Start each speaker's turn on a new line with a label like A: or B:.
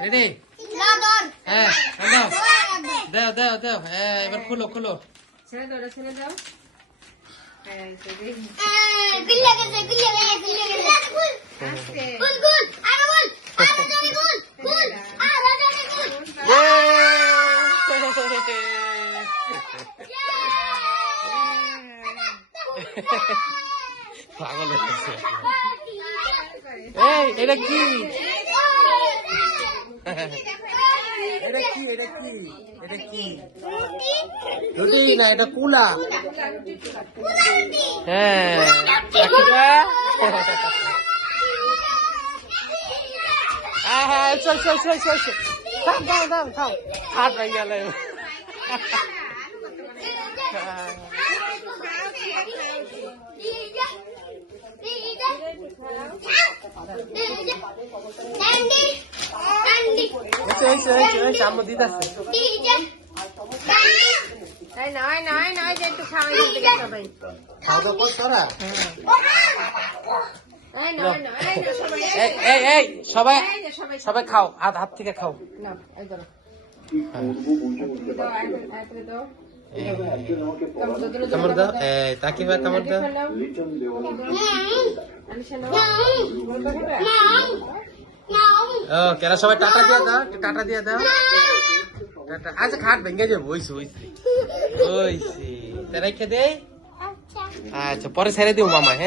A: Ready
B: ধর
A: হ্যাঁ দাও। দাও দাও দাও। হ্যাঁ এবার খুলো খুলো।
C: ছেড়ে দাও হ্যাঁ
A: পাগল এই এটা কি? এটা কি এটা কি এটা কি রুটি না এটা কুলা হ্যাঁ একটা হ্যাঁ হ্যাঁ চল চল চল চল চল থাম থাম থাম থাম হাত ভেঙে গেল হয়েছে হয়েছে হয়েছে আম্মু দিদাছে
C: সবাই। সবাই
A: খাও হাত হাত থেকে খাও।
C: না কামড় দাও দাও।
A: কামড় দাও এই তাকি ভাই কামড় দাও
C: আনিশা নাও
A: ও কেরা সবাই টাটা দিয়ে দাও টাটা দিয়ে দাও। টাটা। আচ্ছা খাট ভেঙে যাব ওইসে ওইসে ওইসে তাই রেখে দে। আচ্ছা পরে ছেড়ে দিও মামা হ্যাঁ?